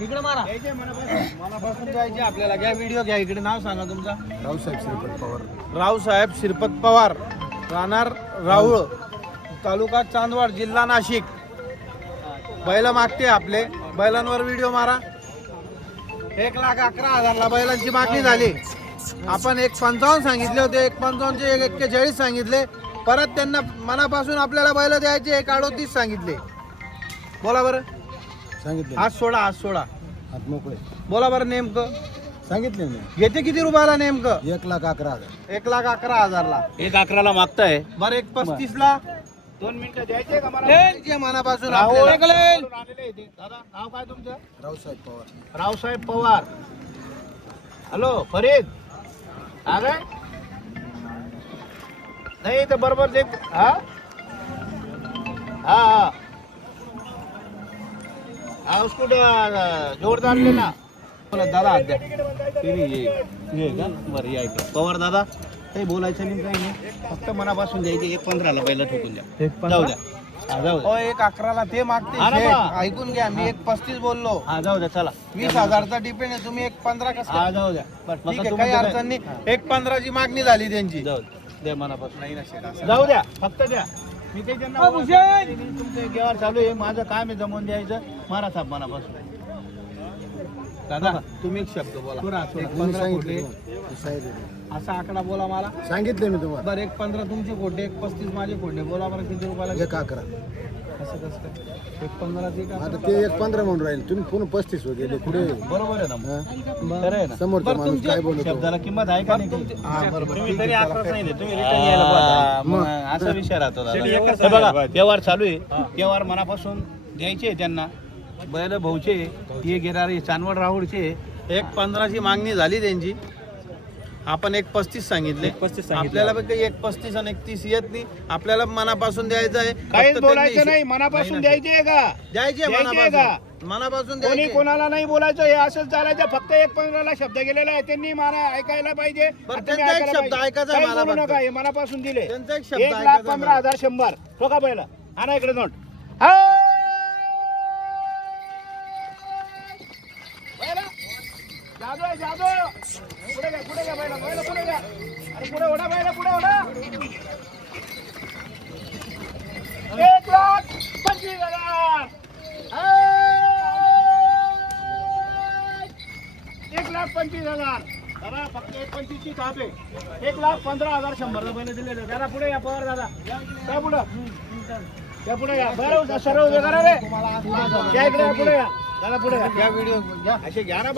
इकडे मारा मनापासून द्यायचे आपल्याला. घ्या व्हिडिओ घ्या. इकडे नाव सांगा तुमचा. रावसाहेब श्रीपत पवार. रावसाहेब श्रीपत पवार, राहणार राहुळ, तालुका चांदवड, जिल्हा नाशिक. बैल मागते आपले. बैलांवर व्हिडिओ मारा. 1,11,000 बैलांची मागणी झाली. आपण 1,55 सांगितले होते. 1,55 चे 1,41 सांगितले. परत त्यांना मनापासून आपल्याला बैल द्यायचे 1,38 सांगितले. बोला बरं. सांगितले आज सोडा, आज सोडा. हात मोकळे. बोला बरं नेमकं. सांगितले ना. घेते किती रुपयाला नेमकं? 1,11,000. 1,11,000 ला. 1,11 ला मागताय. बरं 1,35 ला. 2 मिनिटं द्यायचे का मला? द्यायचे मनापासून राहुळ आपल्याला. आलेले इथे. दादा नाव काय तुमचं? रावसाहेब पवार. रावसाहेब पवार. हॅलो फरीद. आले नाही तर बरोबर देख. हा हा हा हा उसको जोरदार लेना. बोला दादा अद्या. ये का बरं या इकडं. पवार दादा काही बोलायचं नाही काही नाही. फक्त मनापासून द्यायचे. 1,15 ला पहिलं ठोकून द्या. जाऊ द्या. हा जाऊ द्या. 1,11 ला ते मागते. हा ना शेठ, बा. ऐकून घ्या. मी 1,35 बोललो. हा जाऊ द्या चला. 20,000चा डिपेंड आहे. तुम्ही 1,15 कसं हा जाऊ द्या. बरं ठीक आहे. काही अडचण नाही. 1,15 ची मागणी झाली त्यांची. जाऊ द्या. द्या मनापासून. नाही ना शेठ असं. जाऊ द्या फक्त द्या. मी काही त्यांना हा, भूषण! तुमचं व्यवहार चालू आहे. माझं काम आहे जमवून द्यायचं. मारा साहेब मनापासून. दादा तुम्ही एक शब्द बोला. मी 1,15 सांगितले. खोटे. सांगितले. असा आकडा बोला मला. मी तुम्हाला. बरं 1,15 तुमचे खोटे, 1,35 माझे खोटे. बोला बरं किती रुपयाला? 1,11. कसं कसं काय? 1,15 ते का? आता ते 1,15 म्हणून राहील. तुम्ही पुन्हा 35 वर गेले पुढे. बरोबर आहे ना मग. हा? खरं आहे ना. समोरचा बरं, माणूस तुमचे- काय बोलतो. शब्दाला किंमत आहे का नाही काही? हा, बरोबर. तुम्ही ठीक तरी आहे, 11 चला. नाही तुम्ही रिटर्न यायला पाहिजे. मग असा विषय राहतो दादा. हे बघा व्यवहार चालू आहे. व्यवहार मनापासून द्यायचे त्यांना. बैल भाऊचे हे घेणारे चांदवड राहुळचे. 1,15 ची मागणी झाली त्यांची. आपण 1,35 सांगितले. 1,35 सांगितले. आपल्याला पण काही 1,35 आणि 31 येत नाही. आपल्याला मनापासून द्यायचं आहे. काहीच फक्त बोलायचं त्यांनी- नाही. मनापासून नाही, द्यायचे आहे का? द्यायचे द्यायचे मनापासून. मनापासून कोणी द्यायचे. कोणाला नाही बोलायचं. हे असंच चालायचं. फक्त 1,15 ला शब्द गेलेला आहे. त्यांनी मला ऐकायला पाहिजे. बरं, आणि तुम्ही त्यांचा एक ऐकायला शब्द पाहिजे. ऐकायचा काही मला बोलू फक्त. नका. हे मनापासून दिले. त्यांचा एक शब्द ऐकायचा 1,15,100 ठोका पहिला. आणा इकडे नोट. जादू आहे जादू. पुढे घ्या बैला पुढे घ्या. अरे पुढे ओढा बैला पुढे ओढा. 1,25,000. 1,25,000. दादा फक्त 1,25 ची थाप आहे. 1,15,100 बैल दिलेले. दादा पुढे या पवार दादा. त्या पुढं त्या पुढे या. बरं सर्व उभे करा रे. या इकडे या पुढे या. दादा पुढे या. घ्या व्हिडिओ घ्या. असे घ्या ना.